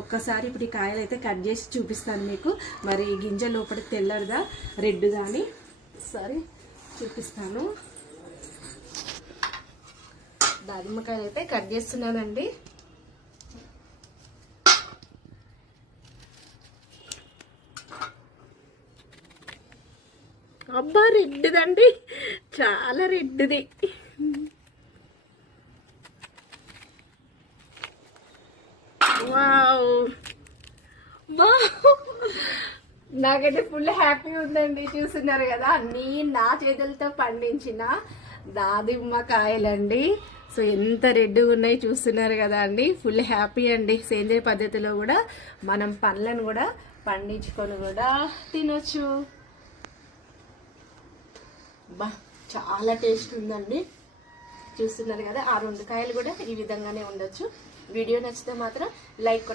ఒక్కసారి ఇప్పుడు ఈ కాయలు అయితే కట్ చేసి చూపిస్తాను మీకు. మరి గింజ లోపల తెల్లదా రెడ్ కానీ ఒకసారి చూపిస్తాను. దానిమ్మకాయలు అయితే కట్ చేస్తున్నానండి. అబ్బా రెడ్దండి, చాలా రెడ్ది. వావ్, నాకైతే ఫుల్ హ్యాపీ ఉందండి. చూస్తున్నారు కదా, అన్నీ నా చేతులతో పండించిన దానిమ్మకాయలండి. సో ఎంత రెడ్గా ఉన్నాయి చూస్తున్నారు కదా అండి. ఫుల్ హ్యాపీ అండి. సేంద్రియ పద్ధతిలో కూడా మనం పండ్లను కూడా పండించుకొని కూడా తినొచ్చు. బా చాలా టేస్ట్ ఉందండి. చూస్తున్నారు కదా, ఆ 2 కాయలు కూడా ఈ విధంగానే ఉండొచ్చు. వీడియో నచ్చితే మాత్రం లైక్